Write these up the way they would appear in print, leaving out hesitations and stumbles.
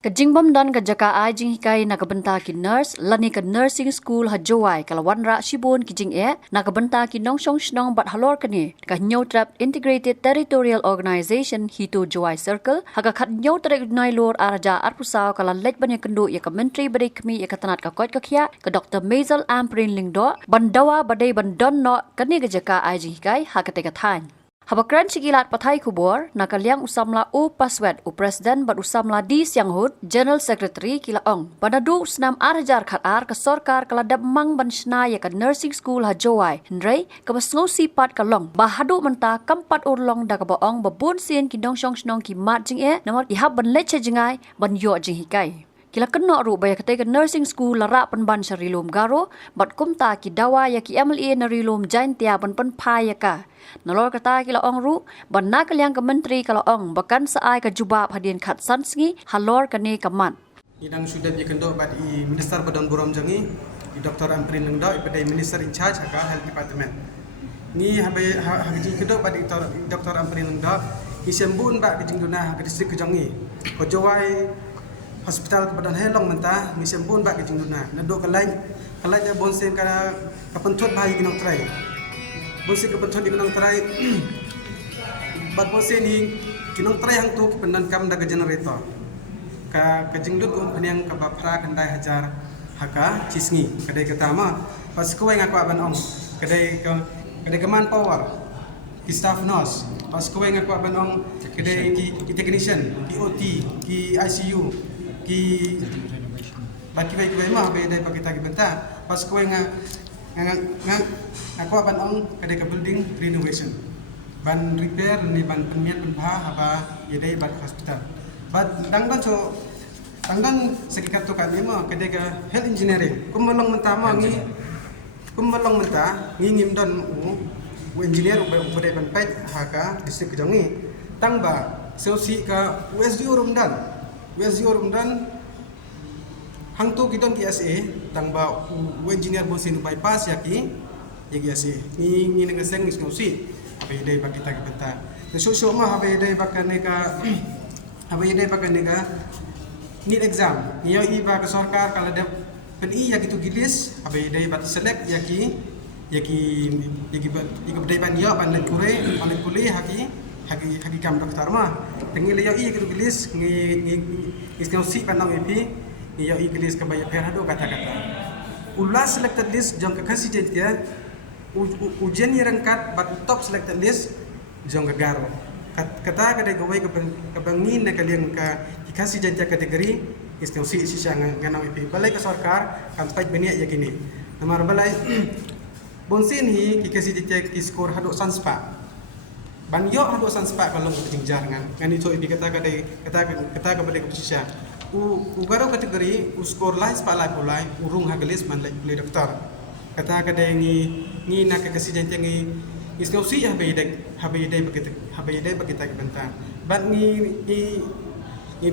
Kajingbam dan kajaka ajing hikai nakabenta ki nurse lani ka nursing school hajawai kalawan ra shibun kijing nakabenta ki nongsong shnong bat halor kani ka nyotrap integrated territorial organization hito jawai circle haga khat nyotrek nai lor araja arpusau kala lej banya kendu ya ka menteri badai kami ya katanat ka koit ka khia ka Dr. Maisel Amprin Lingdo bandawa badai bandon no kani kajaka ajing hikai hakate ka than Habakran sigilat pathai kubor nakaliang usamla u paswet u presiden bat usamla di sianghut general secretary kilaong banadu snam arjar khatar ka sarkar kaladap mang banshna ya ka nursing school hajawai hendrai ka basngo sipat kalong bahadu menta kampat urlong da ka baong babun sien ki dongshong snong ki mat jing namar ki hab ban leche jingai ban yo jing hikai Kila kena ru baya kata nursing school larak penban sarilum garo bat kumta ki dawa ya ki MLA narilum jain tia ban pai ya ka nalor kata kila ong ru ban nak liang ke menteri kala ong bakan saai ka jubab hadian khat sansngi halor kane kamat Idang sudah dikendok bad i minister badan buram jangi i Dr. Amprin Lengdo i pada minister in charge haka health department ni habai haji kendok bad i Dr. Amprin Lengdo i sembun bak ke jingduna ke distrik kejangi ko jawai hospital kebadan helong mentah mi sembun bak ke jingduna nadok kalai ja bonsen kana kapentot bayi kinong trai bonsen kapentot di kinong trai bad bonsen ni kinong trai hang tu kependan kam da generator ka kajingdut ko penyang ka bapra kandai hajar haka cisngi kadai ketama pas ko ngaku aban ong kadai ke manpower ki staff nurse pas ko ngaku aban ong kadai ki technician ki OT ki ICU ki baki baik mah be dai pakita ki benta pas ko ngaku aban ong kadai ke building renovation ban repair ni ban pemian bah apa yedai ban hospital But dangdan sekitar tu kami mah kedega health engineering. Kumalong mentama ngi ngimdan u engineer ubade ban pait haka distrik kejangi. Tangba seusi ka USDO rumdan hang tu kidon ki SA tangba u engineer bosin bypass yaki SA. Ngi nengeseng ngi seusi apa ide bak kita ki benta. So mah apa ide bak neka apa ini pakai nega need exam niyo iba ke sarkar kalau ada peni ya gitu gilis apa ini bat select yaki bedai niyo ban kure haki kam dokter mah tengi liyo gitu gilis ngi si panang epi niyo gilis ke bayar perhado kata-kata ulas selected list jong ke kasih jentia ujian rengkat bat top selected list jong ke garo kata kadai gawai kebangin na kaliang ka dikasih janji kategori istiu si siya nganang ipi balai ke sarkar kampai beniak ya gini namar balai bonsin hi dikasih janji ki skor hadok sanspa ban yo hadok sanspa kalau ketingjar ngan itu ipi kata ke balai ke siya u garo kategori u skor lai spa lai pulai urung hagelis man lai doktor kata kadai ngi na kasih janji ngi Isnau si habayday pakita kibenta. Bat ni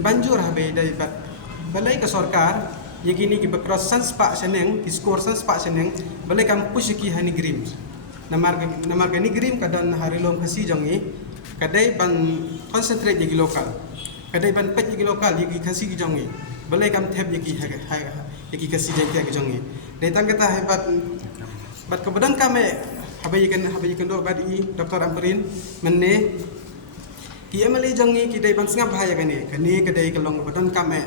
banjur habayday bat balai ke sarkar ya gini ki bakros sanspa seneng ki skor sanspa seneng balai kampus ki hani grim. Namar ni grim kadan harilom kasi jongi kadai ban concentrate yagi lokal. Kadai ban pet yagi lokal yagi kasi jongi. Balai kam tab yagi kasi jengki jongi. Dai tangkata hebat bat kebedan kami habayikan do badi Dr. Amprin menne ki MLA jangi ki dai ban sngap bahaya kani kadai kalong badan kame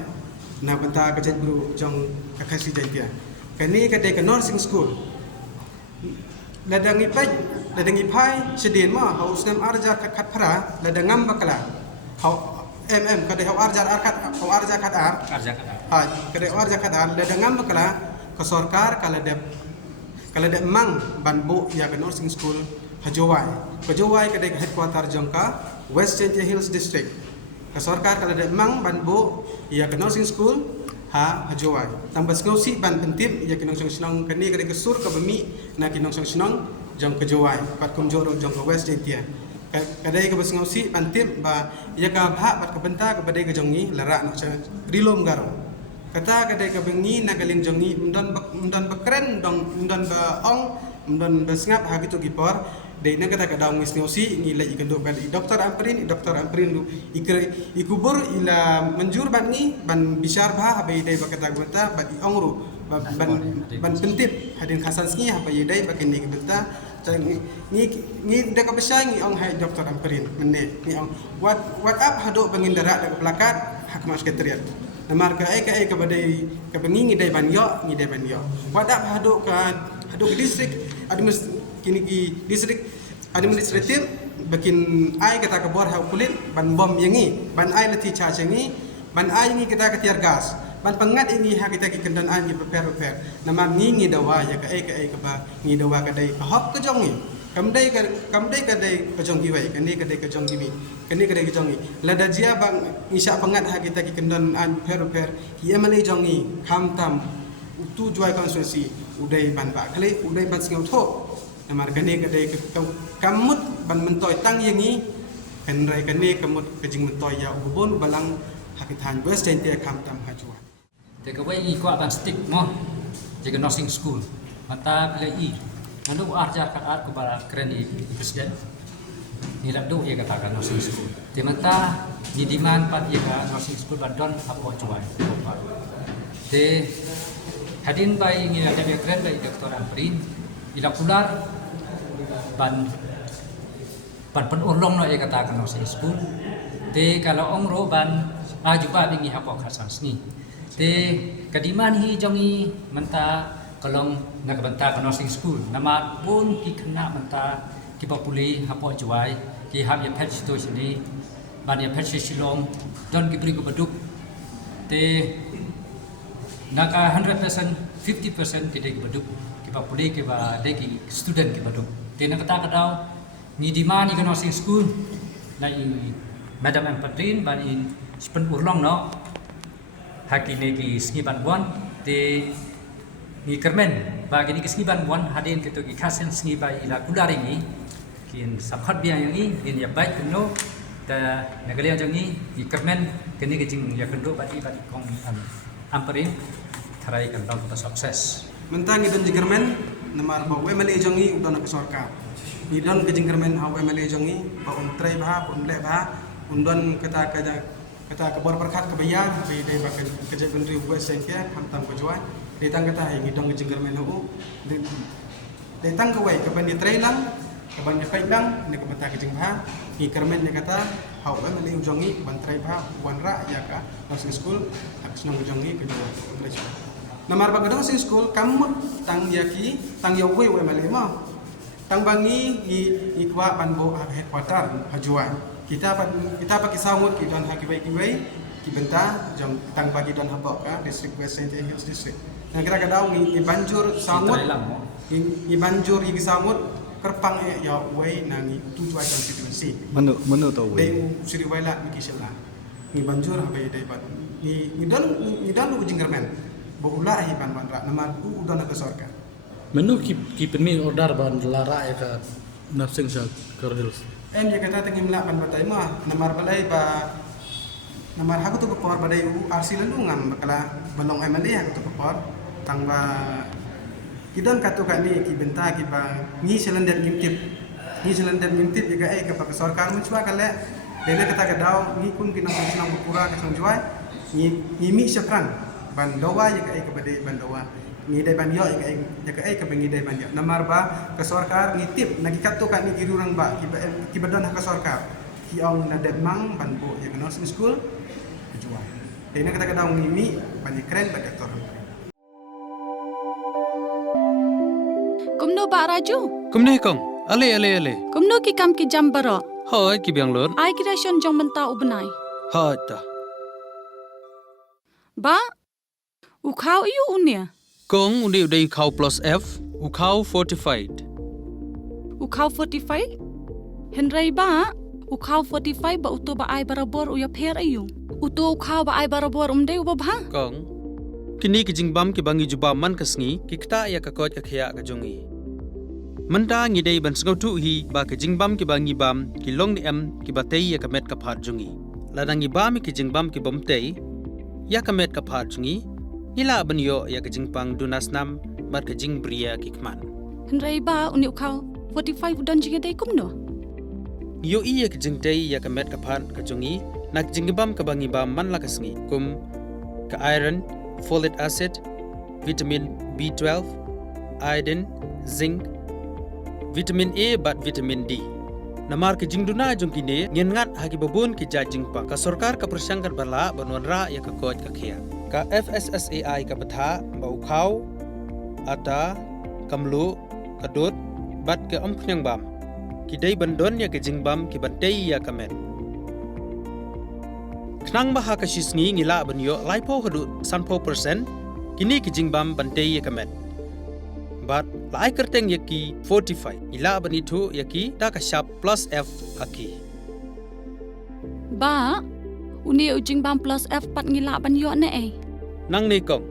na banta ka bru jong kakasi jaitia kani kadai ka nursing school ladangi pai sedin ma haus ngam arjar khat phara ladangam bakala hau kadai hau arjar khat ar kadai arjar khat ar ladangam bakala ka sarkar kalau ada mang banbu ya ke nursing school hajawai kadai headquarter jongka West Chantier Hills District ke sarkar kalau ada mang banbu ya ke nursing school hajawai tambah ngausi ban pentip ya ke nongsong senong kani kadai kesur ke bemi na ke nongsong senong jong ke jawai pat kumjoro jong ke West Chantier kadai ke bas ngausi pantip ba ya ka bha pat ke benta ke badai ke jongi larak nak rilom garo kata kadai ka bengi na galing jongi undan bakren dong undan ba ong undan ba sngap ha gitu gipor Dai na kata ka daw ngis ngosi ni la ikendo ban doktor amprin lu ikubur ila menjur ban ni ban bishar ba habai dai bakata gunta ban ongru ban pentip hadin khasan ski habai dai bakin ni gunta ni deka besar ni ong hai doktor amprin menne ni ong what up hado pengindara dak plakat hak mas ketriat namar ka ai ka badai ka bengi dai ban yo what up hado ke distrik kini ki distrik administratif bakin ai kata ka bor ha kulit ban bom yangi ban ai lati cha changi ban ai ni kita ka tiar gas ban pengat ini ha kita ki kendan an ni prepare nama ngi dawa ya ka ai ka ba ngi dawa ka dai hop ka jong ni kamdai ka dai ka jong ki wai kani ka dai ka jong ki mi kani ka dai ka jong ni lada jia bang ngisa pengat ha kita ki kendan an prepare ki emale jong ni kham tam tu juai konstitusi udai ban ba kali udai ban singau tho namar kani ka dai kamut ban mentoy tang yang ni kan rai kani kamut kejing mentoy ya ubun balang hakitan bes jente kham tam ha juai te ka wai ko ban stick mo je nursing school mata kale I manu arja ka ar ko bara kren I presiden ni rak do ye kata kan nursing school te mata ni demand pat ye ka nursing school ban don apo juai te hadin bai ni ada ye kren bai doktor amprin ila pular ban penurlong no ye kata kan nursing school te kalau ongro ban ajuba bingi hapo khasan ni te kadiman hi jongi menta kalong nakabanta ka nursing school nama pun ki kena menta ki populi hapo juai ki hab ya pet situ sini ban ya pet silong don ki beri ko baduk te naka 100% 50% ki dek baduk ki populi ki ba dek student ki baduk te nakata kadau ni dimani ka nursing school na I madam Amprin ban in spen urlong no hakine ki skiban wan te ni kermen bagi ni skiban wan hadin ketu ki khasen skibai ila kulari ni kin sabkhat biang yang ni kin ya baik kuno ta nagalian jang ni kermen kini ki jing ya kendo bati kong Amprin tharai kan dong kita sukses mentang idon jigermen namar ba we male jongi udon ka sorka idon ke jingermen ha we male jongi ba trai ba le ba undon kata kabar perkat kebayar di dai bakan kerja bendri buat sengke hantam ko juan ditang kata hi dong jingermen hu ditang ko wai ka ban trai lang ka ban pai lang ne ko mata ke jing ba hi kermen ne kata ha we male jongi ban trai ba wan ra ya ka nursing school ak senang jongi ke juan namar ba nursing school kamut tang yaki tang yawi we male ma tang bangi i kwa ban bo headquarter hajuan kita pakai samut ki don haki kibai ki benta jam tang bagi don habok ka district West St Hills district yang kira kadau ni banjur samut ni banjur i samut kerpang ya wei nang tu juai konstitusi menu to dei siri waila mi kisela ni banjur habai dei ban ni don lu jinggermen bo ulah hi ban ra nama u don ke sorka menu ki permi order ban lara ya ka nursing Hills em je kata tengim la ban batai mah namar balai ba namar haku tu kepor badai u arsi lalu ngam bakala balong emali haku tu kepor tang ba kidon katu ka ni ki benta ki ba ni selender ngintip juga ka ba sarkar mucwa kale dele kata ka daw ni kun kinang senang pura ka song juai ni mi syakran ban dawa ka ka badai ban dawa ni dai ban yo ka bengi dai ban yo namar ba ka sarkar ngitip nagikatu ka ni girurang ba ki badon ka sarkar ki ong na demang ban bo ya nursing school juai dele kata ka daw ni mi ban keren ba doktor Kumno ba Raju? Kumne kong, ale. Kumno ki kam ki jam baro. Hai ki biang lor. Ai ki ration jong menta ubnai. Hai ta. Ba ukau iu unia. Kong undi udai kau plus F, ukau fortified. Ukau 45? Henry ba ukau 45 ba uto ba ai barabor uya pher ayu. Uto ukau ba ai barabor umdei ubah. Kong kini ki jingbam ki bangi juba man kasngi ki kta ya ka kot ka khya ka jongi. Manta ngi dei ban sngau tu hi ba ka jingbam ki bangi bam ki long ni em ki batei ya ka met ka phat jongi. Ladangi bam ki jingbam ki bom tei ya ka met ka phat jongi. Ila ban yo ya ka jingpang dunas nam mat ka jing bria ki kman. Henry ba uni ukau 45 udan jige dai kum no. Yo iya ke jing tei ya ke met kapan ke jongi nak jing bam ke bangi bam man la kasngi kum ke iron, folic acid, vitamin B12, iodine, zinc, vitamin A bat vitamin D. Namar ke jing duna jong kini ngin ngat hagi babun ke jajing pa ka sorkar ka persangkat bala banwan ra ya ka kot ka khia. Ka FSSAI ka betha bau khau ata kamlu kadut bat ke omknyang bam. Kidai bandon ya ke jing bam ki bantei ya kamet. Knang baha ka shisngi ngila banyo laipo hadu sanpo % kini ke jing bam bantei ya kamet. But lai kerteng yaki 45 ila banitu yaki ta ka sharp plus F haki. Ba, uni ujing bam plus F pat ngila ban yo ne eh. Nang ni kong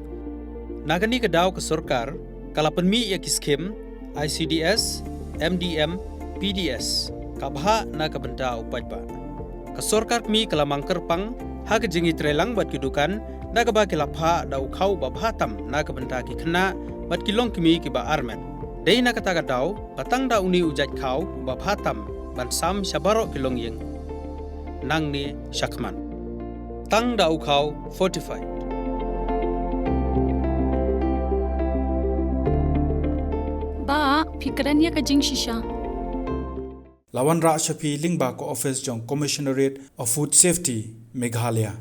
nagani ka daw ka sorkar kala penmi yaki skim ICDS, MDM, PDS ka baha na ka benta upaj ba. Ka sorkar mi kala mangker pang ha ka jingi trelang bat kidukan na ka ba kilapha daw khau ba bhatam na ka benta ki khna bat kilong kimi ki ba armen. Dei na kata ka daw patang da uni ujaj khau ba bhatam ban sam shabaro kilong yeng. Nang ni Shakman. Tang da ukhau 45. Ba, pikiran ya ka jing shisha. Lawan Ra Shafi Lingba ko office jong Commissionerate of Food Safety Meghalaya.